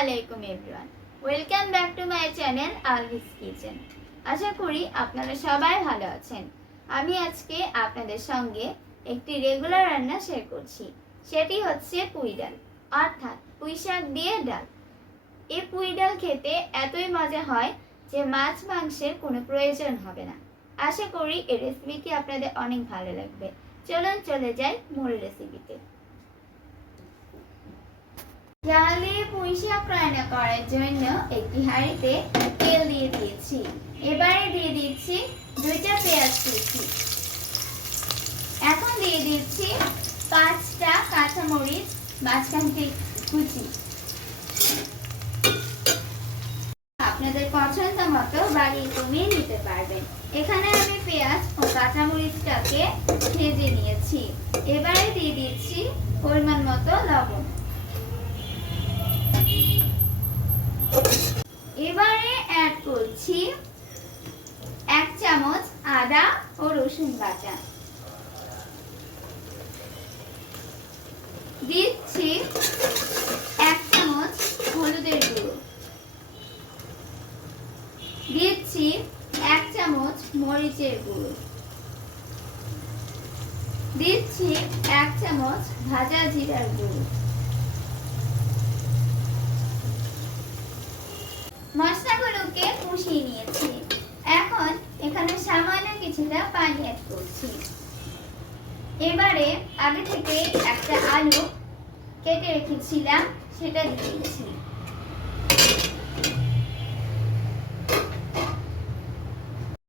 আলাইকুম everyone, welcome back to my channel Alvi's kitchen. আশা করি আপনারা সবাই ভালো আছেন। আমি আজকে আপনাদের সঙ্গে একটি রেগুলার রান্না শেয়ার করছি। সেটি হচ্ছে পুঁই ডাল, অর্থাৎ পুঁই শাক দিয়ে ডাল। এই পুঁই ডাল খেতে এতই মজা হয় যে মাছ মাংসের কোনো প্রয়োজন হবে না। আশা করি এই রেসিপিটি আপনাদের অনেক ভালো লাগবে। চলুন চলে যাই মূল রেসিপিতে। ডাল দিয়ে পুঁই শাক রান্না করার জন্য একটি হাঁড়িতে তেল দিয়ে দিয়েছি। এবারে দিয়ে দিচ্ছি 2টা পেঁয়াজ কুচি। এখন দিয়ে দিচ্ছি 5টা কাঁচামরিচ মাঝখান থেকে কুচি। আপনাদের পছন্দ মতো বাড়িয়ে কমিয়ে নিতে পারবেন। এখানে আমি পেঁয়াজ ও কাঁচামরিচটাকে ভেজে নিয়েছি। এবারে দিয়ে দিচ্ছি পরিমাণ মতো লবণ। এবারে অ্যাড করছি 1 চামচ আদা ও রসুন বাটা। দিচ্ছি 1 চামচ হলুদের গুঁড়ো। দিচ্ছি 1 চামচ মরিচের গুঁড়ো। দিচ্ছি 1 চামচ ভাজা জিরার গুঁড়ো। মশলাগুলোকে কষিয়ে নিয়েছি। এখন এখানে সামান্য কিছুটা পানি অ্যাড করছি। এবারে আগে থেকে একটা আলু কেটে রেখেছিলাম, সেটা দিয়ে দিচ্ছি।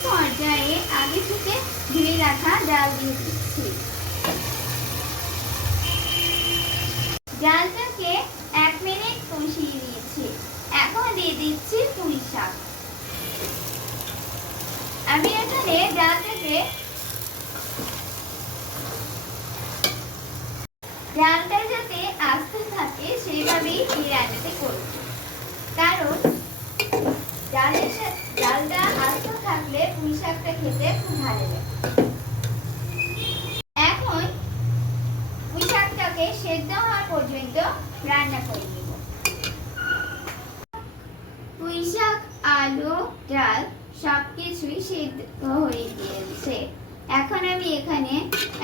পর্যায়ে আগে থেকে ধুয়ে রাখা ডাল দিয়ে দিচ্ছি। ডালটাকে 1 মিনিট কষিয়ে নিয়েছি। এখন দিয়ে দিচ্ছি পুঁই শাক। আমি এখানে ডালটা যাতে আস্তে থাকে সেইভাবেই এই রান্নাটা করব, কারণ ডালটা আস্তে থাকলে পুঁই শাকটা খেতে খুব ভালো লাগে। এখন পুঁই শাকটাকে সেদ্ধ হওয়া পর্যন্ত রান্না করে নিব। পুঁই শাক, আলু, ডাল সবকিছুই সিদ্ধ হয়ে গিয়েছে। এখন আমি এখানে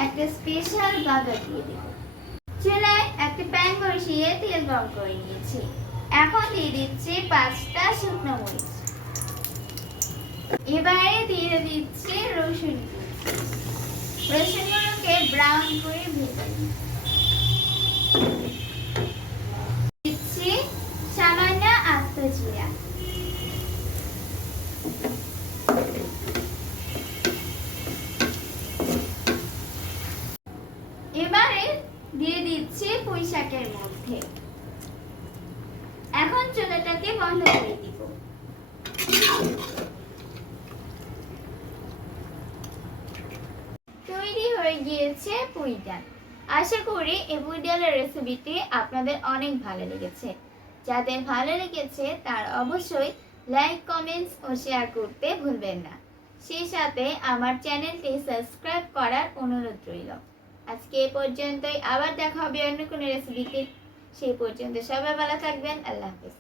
একটা স্পেশাল বাগার দিয়ে দেব। চুলায় একটা প্যান বসিয়ে তেল গরম করে নিয়েছি। এখন দিয়ে দিচ্ছি 5টা শুকনো মরিচ। এবারে দিয়ে দিচ্ছি রসুনগুলোকে ব্রাউন করে ভেজে দিচ্ছি সামান্য আস্ত জিরা। এবারে দিয়ে দিচ্ছি পুঁই শাকের মধ্যে। এখন চুলাটাকে বন্ধ করে দিব। তৈরি হয়ে গিয়েছে পুঁই ডাল। আশা করি এই পুঁই ডালের রেসিপিটি আপনাদের অনেক ভালো লেগেছে। যাদের ভালো লেগেছে তার অবশ্যই লাইক, কমেন্টস ও শেয়ার করতে ভুলবেন না। সেই সাথে আমার চ্যানেলটি সাবস্ক্রাইব করার অনুরোধ রইল। আজকে এই পর্যন্তই। আবার দেখা হবে অন্য কোনো রেসিপিতে। সেই পর্যন্ত সবাই ভালো থাকবেন। আল্লাহ হাফেজ।